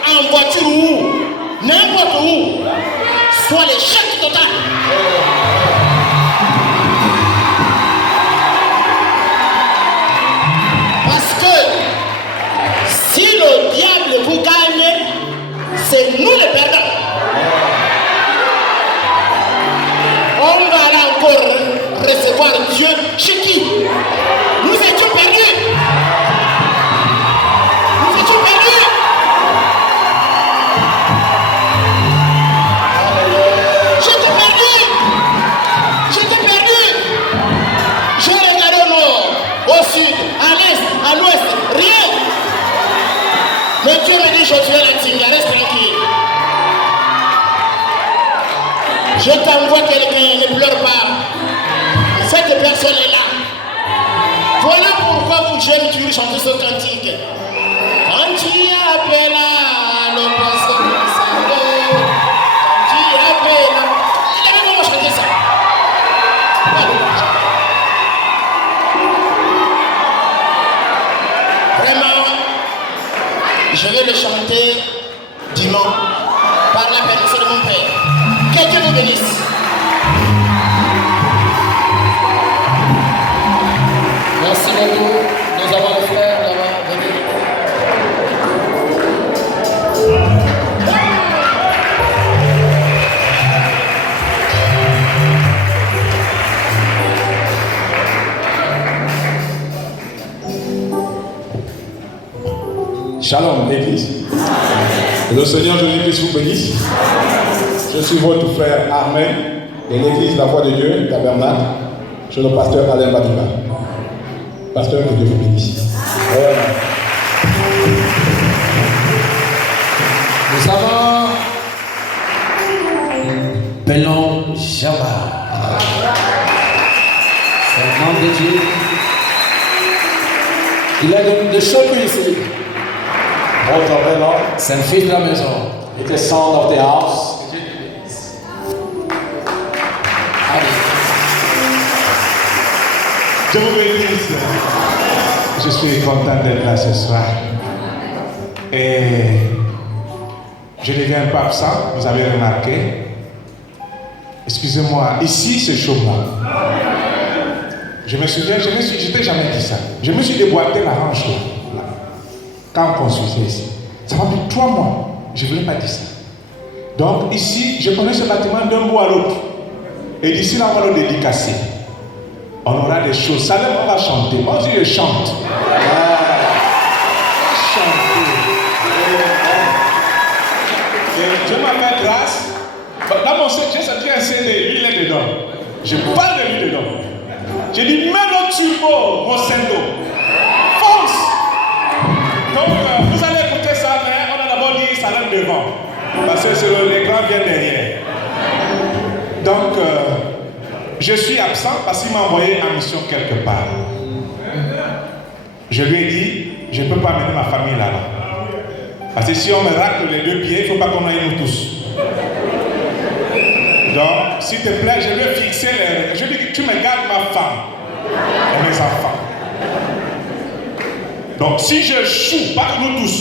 en voiture ou n'importe où, soit l'échec total. Parce que si le diable vous gagne, c'est nous les perdants. On va là encore recevoir Dieu chez qui? Nous étions perdus. Nous étions perdus. J'étais perdu. J'étais perdu. Je regardais au nord, au sud, à l'est, à l'ouest, rien. Mais Dieu me dit, Josué Latinga, reste tranquille. Je t'envoie quelqu'un, ne pleure pas. Cette personne est là. Voilà pourquoi vous j'aime toujours chanter ce cantique. Quand tu appelles le passé, quand tu appelles, il avait comment chanter ça. Vraiment, je vais le chanter dimanche par la permission de mon père. Que Dieu vous bénisse. Merci beaucoup. Nous avons le frère là-bas. Venez. Shalom, l'église. Que le Seigneur Jésus-Christ vous bénisse. Je suis votre frère Armel de l'église La Voix de Dieu, Tabernacle. Je suis le pasteur Alain Badima. Pasteur, que Dieu vous bénisse. Nous avons Belon Jama. C'est un homme de Dieu. Il a de choses ici. C'est un fils de la maison. It is son of the house. Je vous bénisse. Je suis content d'être là ce soir. Et je ne viens pas absent, vous avez remarqué. Excusez-moi, ici c'est chaud là. Je me souviens, je t'ai jamais dit ça. Je me suis déboîté la hanche là. Quand on construisait ici. Ça m'a pris 3 mois. Je ne voulais pas dire ça. Donc ici, je connais ce bâtiment d'un bout à l'autre. Et d'ici là, on va le dédicacer. On aura des choses. Ça même, on va chanter. Moi aussi, je chante. Dieu m'a fait grâce. Dans mon set, j'ai senti un CD. Lui, il est dedans. Je parle de lui dedans. J'ai dit, mets le turbo, mon sendo. Fonce. Donc, vous allez écouter ça, mais on a d'abord dit ça rentre devant. Parce que l'écran vient derrière. Donc, je suis absent parce qu'il m'a envoyé en mission quelque part. Je lui ai dit, je ne peux pas amener ma famille là-bas. Parce que si on me racle les 2 pieds, il ne faut pas qu'on aille nous tous. Donc, s'il te plaît, je vais fixer les... Je dis que tu me gardes ma femme et mes enfants. Donc, si je choue, pas nous tous,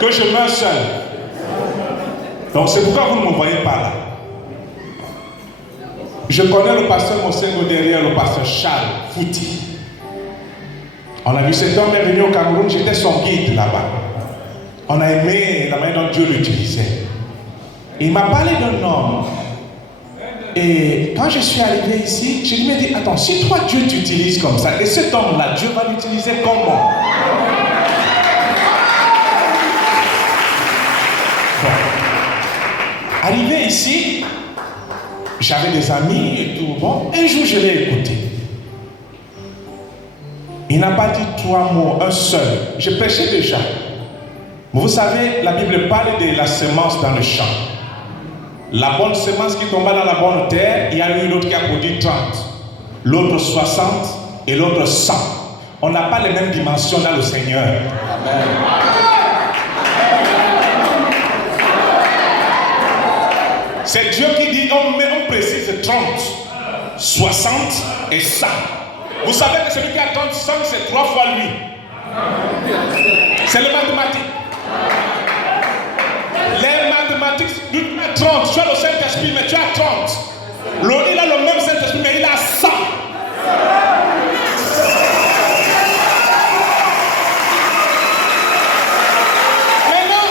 que je meurs seul. Donc, c'est pourquoi vous ne me voyez pas là. Je connais le pasteur Mosengo derrière le pasteur Charles Fouti. On a vu cet homme est venu au Cameroun, j'étais son guide là-bas. On a aimé la manière dont Dieu l'utilisait. Il m'a parlé d'un homme. Et quand je suis arrivé ici, je me dis, attends, si toi Dieu t'utilise comme ça, et cet homme-là, Dieu va l'utiliser comment? Bon. Arrivé ici, j'avais des amis et tout. Bon, un jour, je l'ai écouté. Il n'a pas dit 3 mots, un seul. Je prêchais déjà. Mais vous savez, la Bible parle de la semence dans le champ. La bonne semence qui tomba dans la bonne terre, il y a eu l'autre qui a produit 30, l'autre 60 et l'autre 100. On n'a pas les mêmes dimensions dans le Seigneur. Amen. C'est Dieu qui dit, on précise 30, 60 et 100. Vous savez que celui qui a 30, 100, c'est 3 fois lui. C'est les mathématiques. mathématiques, tu as 30. Tu as le Saint-Esprit, mais tu as 30. L'autre, il a le même Saint-Esprit, mais il a 100. Maintenant,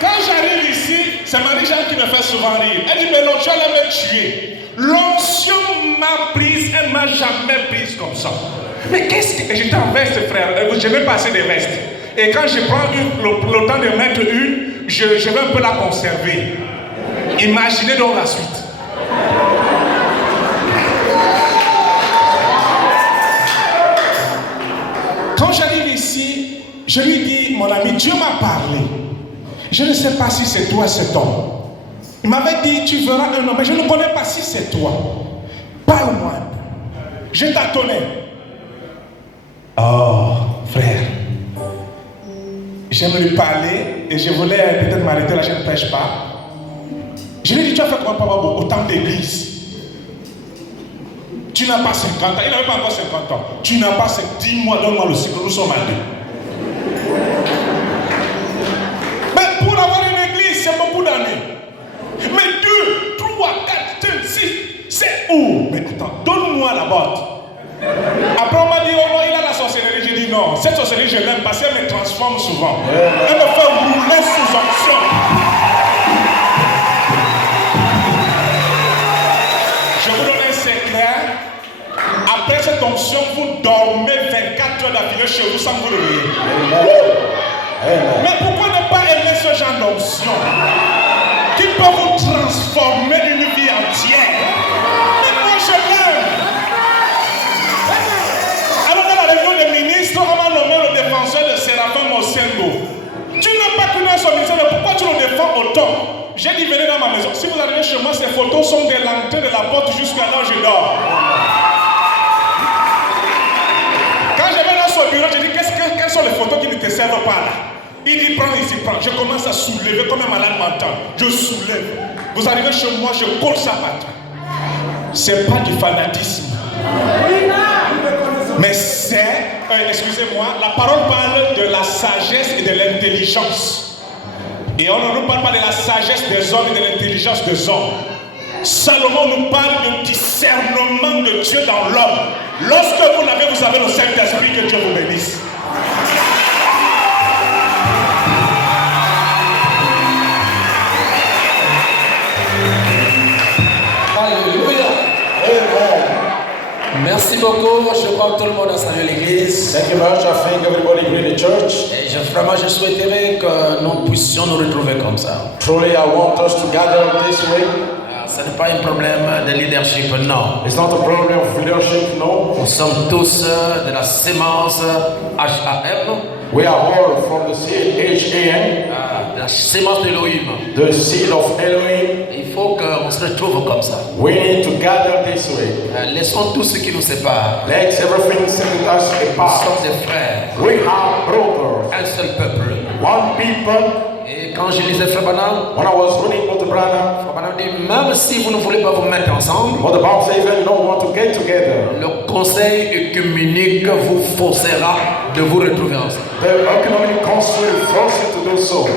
quand j'arrive ici, c'est Marie-Jeanne qui me fait souvent rire. Elle dit, mais non, tu allais me tuer. L'onction m'a prise, elle ne m'a jamais prise comme ça. Mais qu'est-ce que... J'étais en veste, frère. Je vais passer des vestes. Et quand je prends le temps de mettre une, je vais un peu la conserver. Imaginez donc la suite. Quand j'arrive ici, je lui dis, mon ami, Dieu m'a parlé. Je ne sais pas si c'est toi cet homme. Il m'avait dit, tu verras un homme, mais je ne connais pas si c'est toi. Parle-moi. Je t'attendais. Oh, frère. J'aime lui parler et je voulais peut-être m'arrêter là, je ne pêche pas. Je lui ai dit, tu as fait comment, Papa, au temps d'église? Tu n'as pas 50 ans. Il n'avait pas encore 50 ans. Tu n'as pas 10 mois, donne-moi le cycle, nous sommes à 2. Mais pour avoir une église, c'est beaucoup d'années. Mais 2, 3, 4, 5, 6, c'est où? Mais attends, donne-moi la botte. Après on m'a dit, oh non, il a la sorcellerie. J'ai dit non, cette sorcellerie je l'aime parce qu'elle me transforme souvent. Elle me fait rouler sous onction. Je vous donne un secret. Après cette onction, vous dormez 24 heures d'affilée chez vous sans vous réveiller. Mais pourquoi ne pas aimer ce genre d'onction qui peut vous transformer une vie entière? Mais moi je l'aime. Alors dans la réunion des ministres, on m'a nommé le défenseur de Séraphin Mosengo. Tu n'as pas connu son ministère, mais pourquoi tu le défends autant? J'ai dit venez dans ma maison. Si vous arrivez chez moi, ces photos sont de l'entrée de la porte jusqu'à là où je dors. Quand je vais dans son bureau, je dis quelles sont les photos qui ne te servent pas là? Il dit prends ici, prends. Je commence à soulever comme un malade mental. Je soulève. Vous arrivez chez moi, je colle ça par terre. C'est pas du fanatisme. Mais c'est, excusez-moi, la parole parle de la sagesse et de l'intelligence. Et on ne nous parle pas de la sagesse des hommes et de l'intelligence des hommes. Salomon nous parle du discernement de Dieu dans l'homme. Lorsque vous l'avez, vous avez le Saint-Esprit, que Dieu vous bénisse. Alléluia. Merci beaucoup. Je crois que tout le monde a salué l'église. Thank you much. I think everybody greet the church. Et vraiment, je souhaiterais que nous puissions nous retrouver comme ça. Truly, I want us to gather this way. Ce n'est pas un problème de leadership, non. It's not a problem of leadership, no. Nous sommes tous de la sémence HAM. We are all from the seed HAM. De la sémence d'Elohim. The seed of Elohim. Il faut qu'on se retrouve comme ça. We need to gather this way. Laissons tout ce qui nous sépare. Let everything separate us apart. Nous sommes des frères. We are brothers. Un seul peuple. One people. Et quand je lisais Frère Branham, when I was reading Brother Branham, Frère Branham dit même si vous ne voulez pas vous mettre ensemble, what the Bible says that you don't want to get together. Le conseil œcuménique vous forcera de vous retrouver ensemble. The economic council will force you to do so.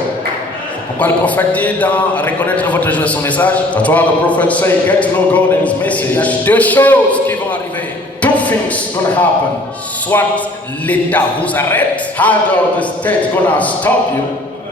Pourquoi le prophète dit dans reconnaître votre joie son message? That's why the prophet say get to know God and His message. Il y a deux choses qui vont arriver. Two things gonna happen. Soit l'État vous arrête. Either the state gonna stop you.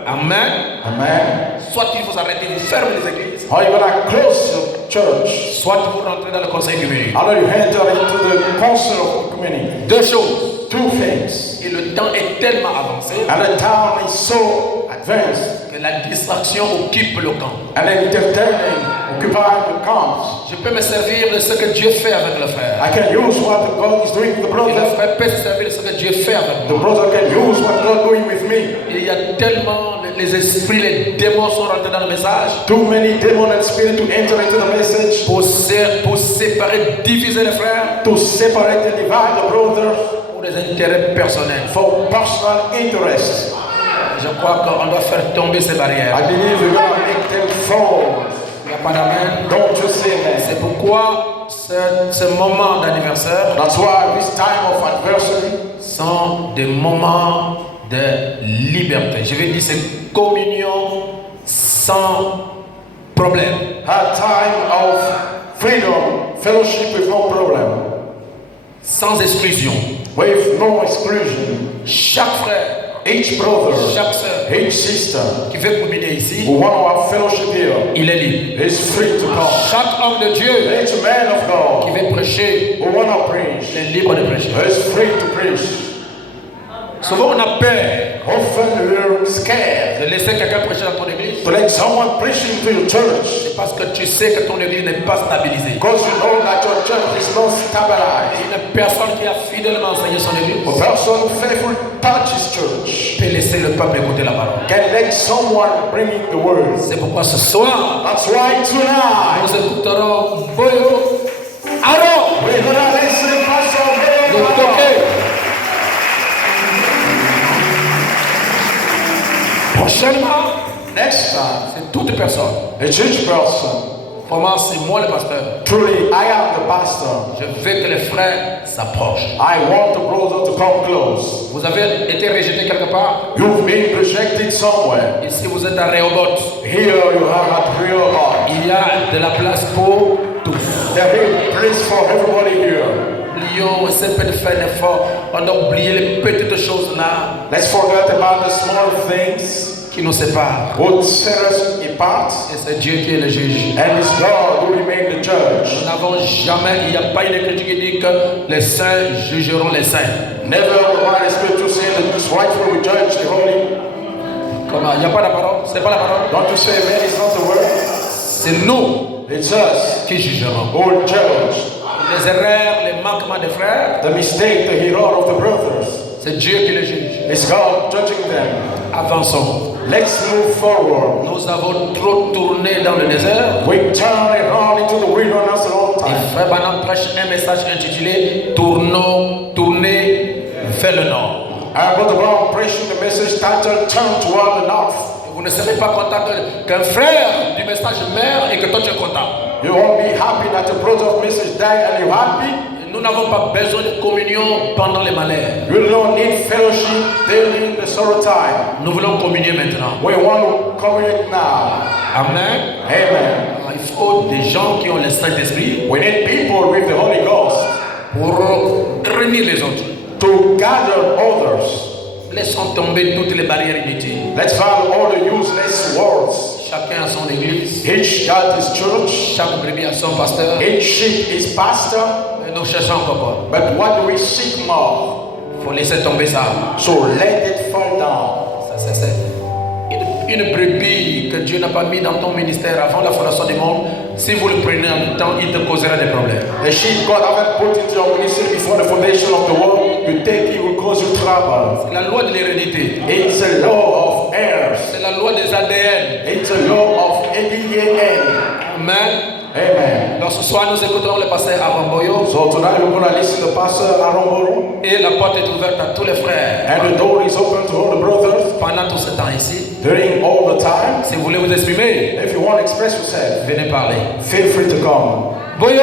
Amen. Amen. Soit il vous arrête et vous ferme les églises. Or you're gonna close your church. Soit vous rentrez dans le conseil œcuménique. Or you enter into the council of ecumenic. Deux choses. Two things. Et le temps est tellement avancé. And the time is so advanced. Que la distraction occupe le camp. And then entertaining occupy the camps. Je peux me servir de ce que Dieu fait avec le frère. I can use what God is doing with the brother. Et le frère peut se servir de ce que Dieu fait avec moi. The brother can use what God is doing with me. Il y a tellement les esprits, les démons sont rentrés dans le message. Too many demons and spirits to enter into the message. Pour séparer, diviser les frères. To separate and divide the brothers. Pour des intérêts personnels. For personal interest. Je crois qu'on doit faire tomber ces barrières. I believe we're going to make them fall. Il n'y a pas d'amen. Don't you say that. C'est pourquoi ce moment d'anniversaire. That's why this time of anniversary sont des moments de liberté. Je vais dire c'est communion sans problème. A time of freedom, fellowship with no problem. Sans exclusion. With no exclusion. Chaque frère, each brother, chaque sœur, each sister, qui veut communier ici, who want to have fellowship here, il est libre. is free to come. Chaque homme de Dieu, each man of God, qui veut prêcher, who want to preach, il est libre de prêcher. is free to preach. Souvent on a peur Often we're scared de laisser quelqu'un prêcher dans ton église. to let someone preaching to your church. C'est parce que tu sais que ton église n'est pas stabilisée. Because you know that your church is not stabilized. Une personne qui a fidèlement enseigné son église A person faithful touch his church peut laisser le peuple écouter la parole. can let someone bring in the word. C'est pourquoi ce soir, That's why tonight nous écouterons Boyo. Alors, we're gonna listen Pastor nous Boyo. toquer. Prochainement, Next time, c'est toute personne. a church person. Comment c'est moi le pasteur? Truly, I am the pastor. Je veux que les frères s'approchent. I want the brother to come close. Vous avez été rejeté quelque part. You've been rejected somewhere. Ici, vous êtes à Rehoboth. Here you are at Rehoboth. Il y a de la place pour tous. There is place for everybody here. Oublions, essaie de faire un effort. On a oublié les petites choses là Let's forget about the small things qui nous séparent. what set us apart. Et c'est Dieu qui est le juge. And it's God who remains the judge. Nous n'avons jamais, il n'y a pas une écriture qui dit que les saints jugeront les saints. Never one is going to say that this rightful will judge the holy. Comment? Il n'y a pas la parole. C'est pas la parole. Don't you say man is not the word? C'est nous It's us qui jugerons. who will judge. Les erreurs, les manquements des frères, The mistake, the error of the brothers. c'est Dieu qui les juge. It's God judging them. Avançons. Let's move forward. Nous avons trop tourné dans le désert. We turn around into the wilderness a long Et time. Frère Branham prêche un message intitulé Tournez vers le nord. And Brother Brown preaching the message titled Turn Toward the North. Vous ne serez pas content qu'un frère du message meurt et que toi tu es content. You won't be happy that the brother of message died and you're happy. Nous n'avons pas besoin de communion pendant les malheurs. You don't need fellowship during the sorrow time. Nous voulons communier maintenant. We want to communicate now. Amen. Amen. Il faut des gens qui ont le Saint-Esprit We need people with the Holy Ghost pour réunir les autres. to gather others. Laissons tomber toutes les barrières inutiles. Let's find all the useless words. Chacun a son église. Each got his church. Chaque brebis a son pasteur. Each sheep is pastor. Et nous cherchons encore pas. But what do we seek more? Il faut laisser tomber ça. So let it fall down. Ça, c'est une brebis que Dieu n'a pas mis dans ton ministère avant la fondation du monde. Si vous le prenez en même temps, il te causera des problèmes. The sheep God haven't put into your ministry before the foundation of the world. You take it will cause you trouble. C'est la loi de l'hérédité. It's a law of heirs. C'est la loi des ADN. It's a law of ADN. Amen. Amen. Donc ce soir, nous écouterons le pasteur Aromboyo. So tonight we're going to listen to Pastor Aromboro. Et la porte est ouverte à tous les frères. And the door is open to all the brothers. Pendant tout ce temps ici, During all the time. si vous voulez vous exprimer, If you want to express yourself, venez parler. feel free to come. Boyo,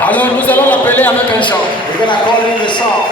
alors nous allons l'appeler avec un chant. We're going to call in the song.